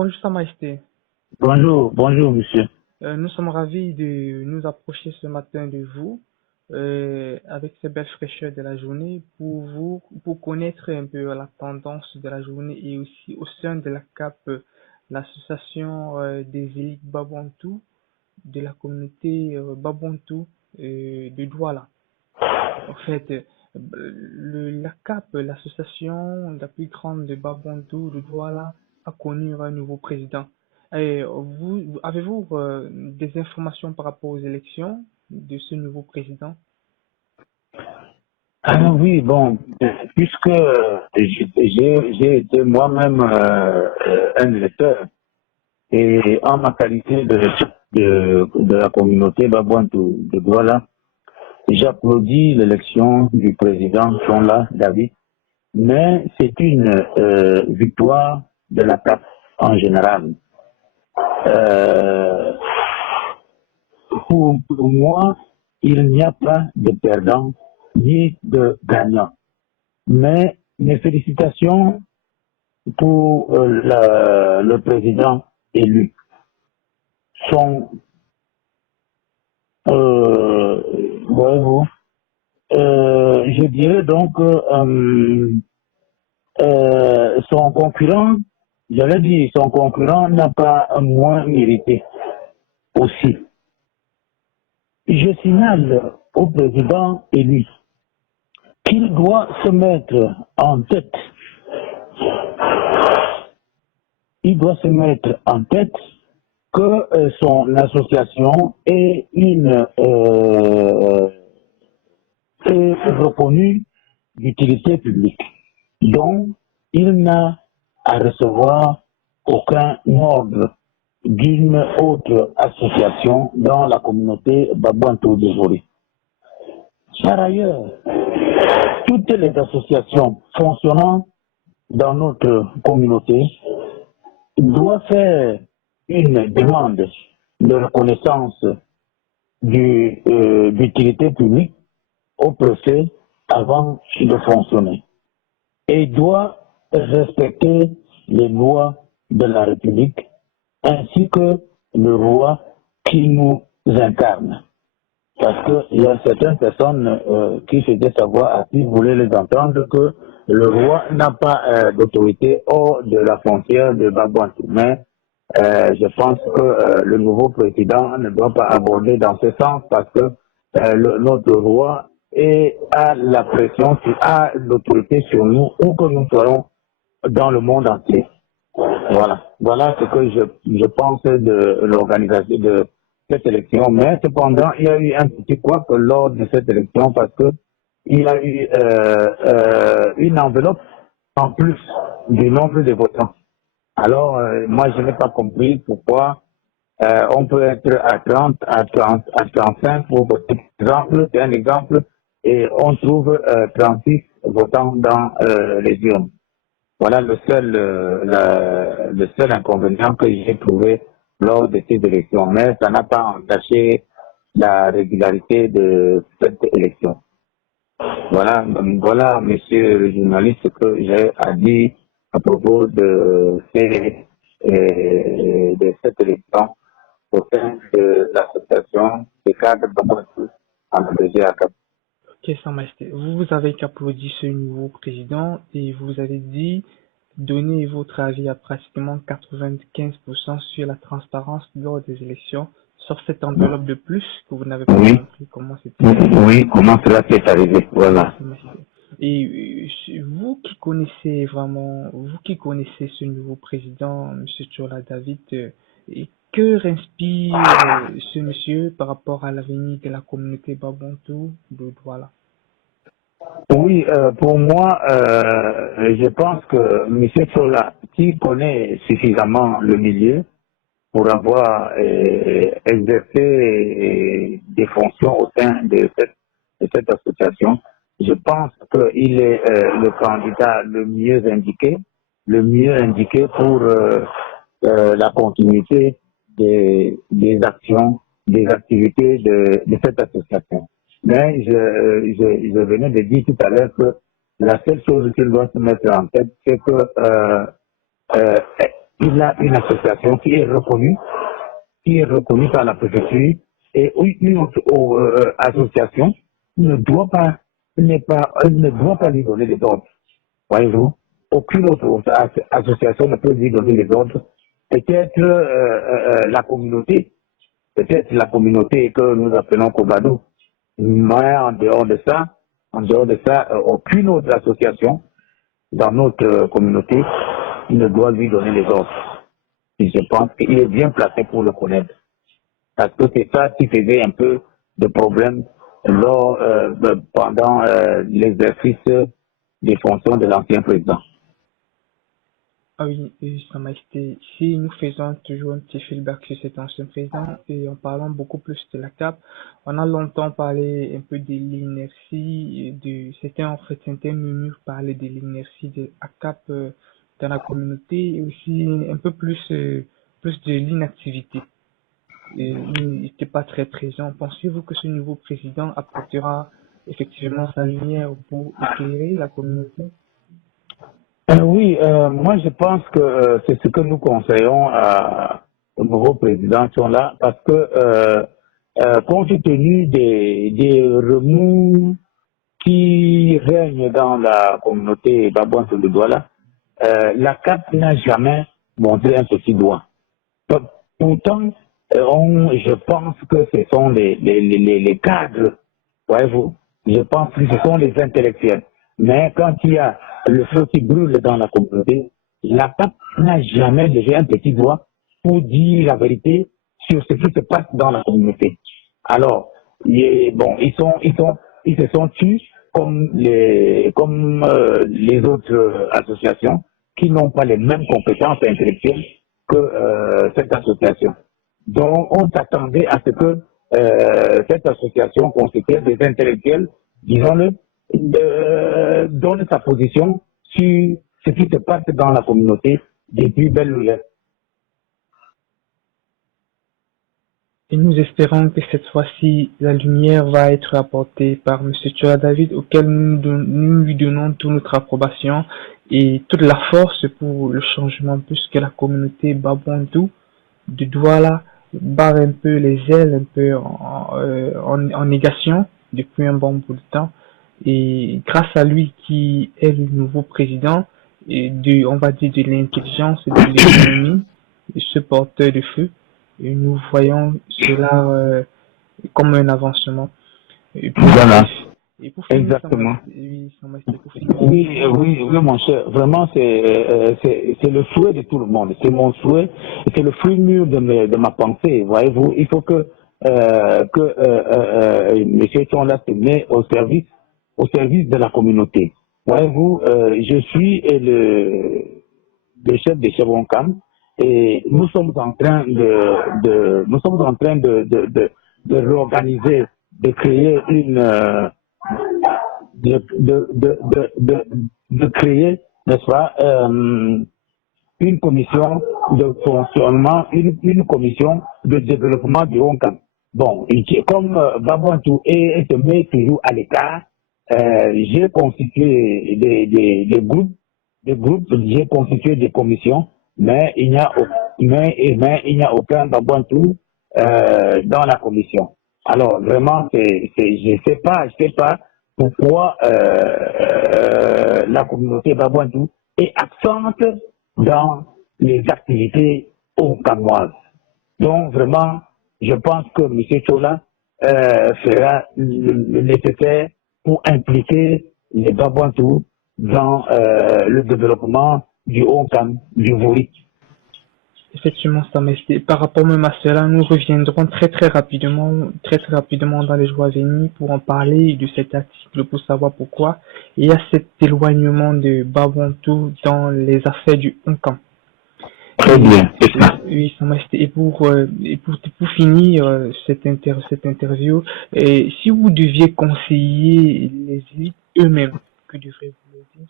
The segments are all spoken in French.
Bonjour Sa Majesté. Bonjour, bonjour monsieur. Nous sommes ravis de nous approcher ce matin de vous avec ces belles fraîcheurs de la journée pour connaître un peu la tendance de la journée et aussi au sein de la CAP, l'association des élites Babantou de la communauté Babantou de Douala. En fait, la CAP, l'association la plus grande de Babantou de Douala, a connu un nouveau président. Et avez-vous des informations par rapport aux élections de ce nouveau président? Ah oui, bon, puisque j'ai été moi-même un électeur et en ma qualité de la communauté Babouantou de Douala, j'applaudis l'élection du président Jean-La David, mais c'est une victoire de la CAP en général. Euh, pour moi, il n'y a pas de perdant ni de gagnant. Mais mes félicitations pour le président élu. Son, voyez-vous, je dirais donc son concurrent, j'allais dire, son concurrent n'a pas moins mérité aussi. Je signale au président élu qu'il doit se mettre en tête. Il doit se mettre en tête que son association est reconnue d'utilité publique. Donc, il n'a à recevoir aucun ordre d'une autre association dans la communauté Babouantou de Zori. Par ailleurs, toutes les associations fonctionnant dans notre communauté doivent faire une demande de reconnaissance d'utilité publique au préfet avant de fonctionner et doit respecter les lois de la République ainsi que le roi qui nous incarne. Parce qu'il y a certaines personnes qui faisaient savoir à qui voulaient les entendre que le roi n'a pas d'autorité hors de la frontière de Babouantou. Mais je pense que le nouveau président ne doit pas aborder dans ce sens parce que notre roi a la pression, a l'autorité sur nous où que nous serons dans le monde entier. Voilà ce que je pense de l'organisation de cette élection. Mais cependant, il y a eu un petit couac lors de cette élection parce que il y a eu une enveloppe en plus du nombre de votants. Alors, moi, je n'ai pas compris pourquoi on peut être à 30, à 30, à 35 pour voter. C'est un exemple, et on trouve 36 votants dans les urnes. Voilà le seul inconvénient que j'ai trouvé lors de ces élections. Mais ça n'a pas entaché la régularité de cette élection. Voilà, monsieur le journaliste, ce que j'ai à dire à propos de cette élection au sein de l'association des cadres Babouantou en BGACAP. Ok, Sa Majesté. Vous avez applaudi ce nouveau président et vous avez dit donner votre avis à pratiquement 95% sur la transparence lors des élections, sauf cette enveloppe de plus que vous n'avez pas Oui, compris comment c'était fait. oui, comment cela s'est arrivé. Voilà. Sa Majesté. Et vous qui connaissez vraiment, vous qui connaissez ce nouveau président, M. Tchola David, et que inspire ce monsieur par rapport à l'avenir de la communauté Babantou de Douala? Oui, pour moi, je pense que M. Sola, qui connaît suffisamment le milieu pour avoir exercé des fonctions au sein de cette association, je pense qu'il est le candidat le mieux indiqué pour la continuité des actions, des activités de cette association. Mais je venais de dire tout à l'heure que la seule chose qu'il doit se mettre en tête, c'est que il a une association qui est reconnue par la préfecture, et une autre association ne doit pas, ne doit pas lui donner des ordres. Voyez-vous, aucune autre association ne peut lui donner des ordres. Peut-être la communauté, peut-être la communauté que nous appelons Kobado, mais en dehors de ça, aucune autre association dans notre communauté ne doit lui donner les ordres. Et je pense qu'il est bien placé pour le connaître. Parce que c'est ça qui faisait un peu de problème pendant l'exercice des fonctions de l'ancien président. Ah oui, Sa Majesté, si nous faisons toujours un petit feedback sur cet ancien président et en parlant beaucoup plus de la CAP, on a longtemps parlé un peu de l'inertie, certains murmures parlaient de l'inertie de la CAP dans la communauté et aussi un peu plus de l'inactivité. Il n'était pas très présent. Pensez-vous que ce nouveau président apportera effectivement sa lumière pour éclairer la communauté? Oui, moi je pense que c'est ce que nous conseillons au nouveau président qui sont là, parce que compte tenu des remous qui règnent dans la communauté Babouin de Douala, la CAP n'a jamais montré un petit doigt. Pourtant, je pense que ce sont les cadres, voyez-vous, je pense que ce sont les intellectuels. Mais quand il y a le feu qui brûle dans la communauté, la CAP n'a jamais levé un petit doigt pour dire la vérité sur ce qui se passe dans la communauté. Alors, bon, ils se sont tus comme les autres associations qui n'ont pas les mêmes compétences intellectuelles que cette association. Donc, on s'attendait à ce que cette association constituée des intellectuels, disons-le, donne sa position sur ce qui se passe dans la communauté depuis belle lurette. Et nous espérons que cette fois-ci, la lumière va être apportée par M. Tchoa David, auquel nous lui donnons toute notre approbation et toute la force pour le changement, puisque la communauté Babouantou de Douala barre un peu les ailes, un peu en négation depuis un bon bout de temps. Et grâce à lui qui est le nouveau président, on va dire de l'intelligence et de l'économie, ce porteur de feu, et nous voyons cela comme un avancement. Et pour, Voilà, et pour finir, exactement. pour finir. Oui, mon cher. Vraiment, c'est le souhait de tout le monde. C'est mon souhait. C'est le fruit mûr de ma pensée. Voyez-vous, il faut que M. Tonla se met au service de la communauté. Voyez-vous, je suis le chef de Chevonkam et nous sommes en train de réorganiser, de créer de créer, n'est-ce pas, une commission de fonctionnement, une commission de développement du Hongkong. Bon, comme Babouantou se met toujours à l'écart, j'ai constitué des groupes, j'ai constitué des commissions, mais il n'y a aucun Babouantou dans la commission. Alors vraiment, je sais pas pourquoi la communauté Babouantou est absente dans les activités hongkanoises. Donc vraiment, je pense que M. Chola fera le nécessaire pour impliquer les Babouantou dans le développement du Hongkam, du Vori. Effectivement, Sa Majesté. Par rapport même à cela, nous reviendrons très rapidement dans les jours à venir pour en parler de cet article, pour savoir pourquoi il y a cet éloignement de Babouantou dans les affaires du Hongkong. Très bien, c'est ça. Oui, Sa Majesté. Et pour finir cette interview, si vous deviez conseiller les élites eux-mêmes, que devriez-vous leur dire?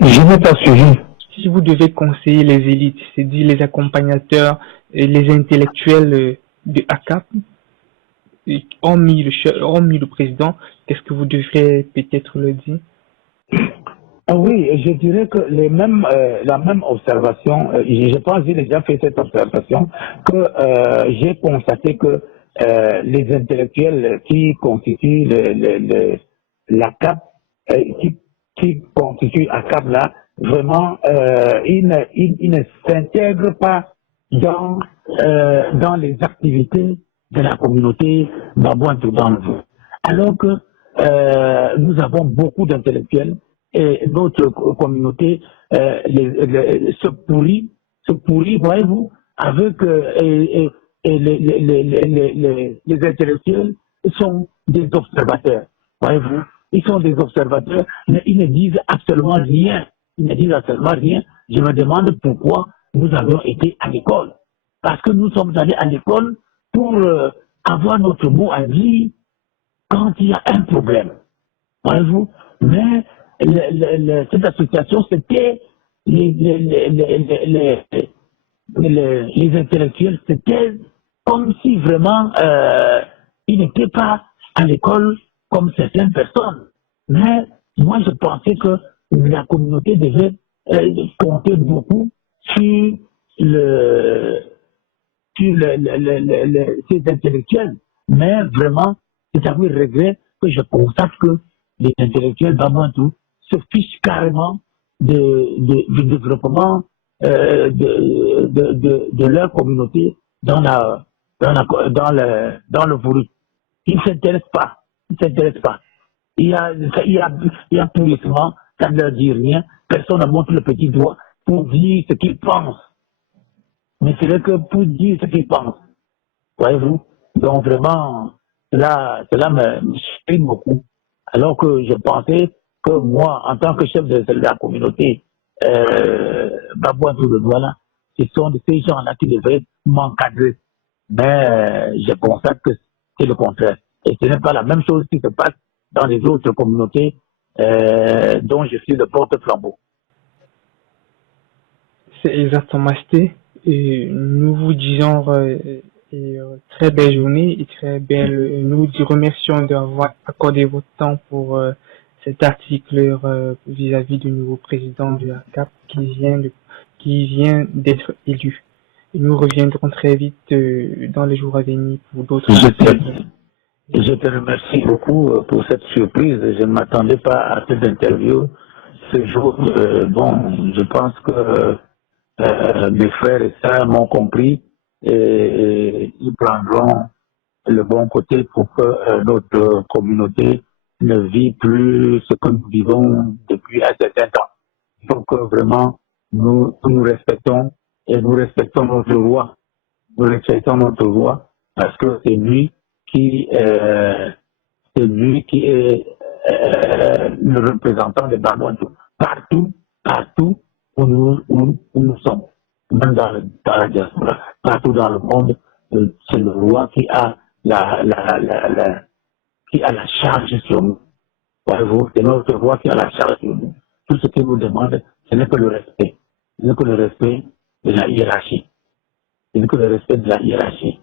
Je n'ai pas suivi. Si vous devez conseiller les élites, c'est-à-dire les accompagnateurs et les intellectuels de ACAP, hormis le président, qu'est-ce que vous devrez peut-être le dire? Ah oui, je dirais que la même observation, je pense que j'ai déjà fait cette observation, que j'ai constaté que les intellectuels qui constituent la CAP, qui constituent la CAP là, vraiment, ils ne s'intègrent pas dans les activités de la communauté Babouantou dans le Vaud. Alors que nous avons beaucoup d'intellectuels et notre communauté se pourrit, voyez-vous, avec et les intellectuels sont des observateurs, voyez-vous, ils sont des observateurs, mais ils ne disent absolument rien. Ils ne disent absolument rien. Je me demande pourquoi nous avons été à l'école. Parce que nous sommes allés à l'école pour avoir notre mot à dire quand il y a un problème. Voyez-vous? Mais cette association, c'était les intellectuels, c'était comme si vraiment ils n'étaient pas à l'école comme certaines personnes. Mais moi, je pensais que la communauté devait compter beaucoup sur le, ces intellectuels. Mais vraiment, c'est avec regret que je constate que les intellectuels d'Abantou se fichent carrément du développement de leur communauté dans le Vouri. Ils ne s'intéressent pas. Ils ne s'intéressent pas. Il y a pourrissement, ça ne leur dit rien. Personne ne montre le petit doigt pour dire ce qu'ils pensent. Mais c'est vrai que pour dire ce qu'ils pensent. Voyez-vous? Donc vraiment, cela me surprime beaucoup. Alors que je pensais que moi, en tant que chef de la communauté, Babouadou de Douala, ce sont ces gens-là qui devraient m'encadrer. Mais je constate que c'est le contraire. Et ce n'est pas la même chose qui se passe dans les autres communautés dont je suis le porte-flambeau. C'est exactement ça. Et nous vous disons très belle journée et très belle. Nous vous remercions d'avoir accordé votre temps pour cet article vis-à-vis du nouveau président de la CAP qui vient d'être élu. Et nous reviendrons très vite dans les jours à venir pour d'autres articles. Je te remercie beaucoup pour cette surprise. Je ne m'attendais pas à cette interview. Ce jour, bon, je pense que mes frères et sœurs m'ont compris et ils prendront le bon côté pour que notre communauté ne vit plus ce que nous vivons depuis un certain temps. Il faut que vraiment nous respectons et nous respectons notre roi. Nous respectons notre roi parce que c'est lui qui est le représentant des Babouantou. Partout où nous sommes, même dans la diaspora, partout dans le monde, c'est le roi qui a qui a la charge sur nous. Voyez-vous, c'est notre roi qui a la charge sur nous. Tout ce qu'il nous demande, ce n'est que le respect. Ce n'est que le respect de la hiérarchie. Ce n'est que le respect de la hiérarchie.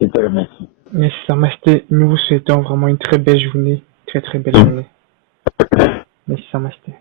Je te remercie. Merci, Samasté. Nous vous souhaitons vraiment une très belle journée. Très, très belle journée. Merci, Samasté.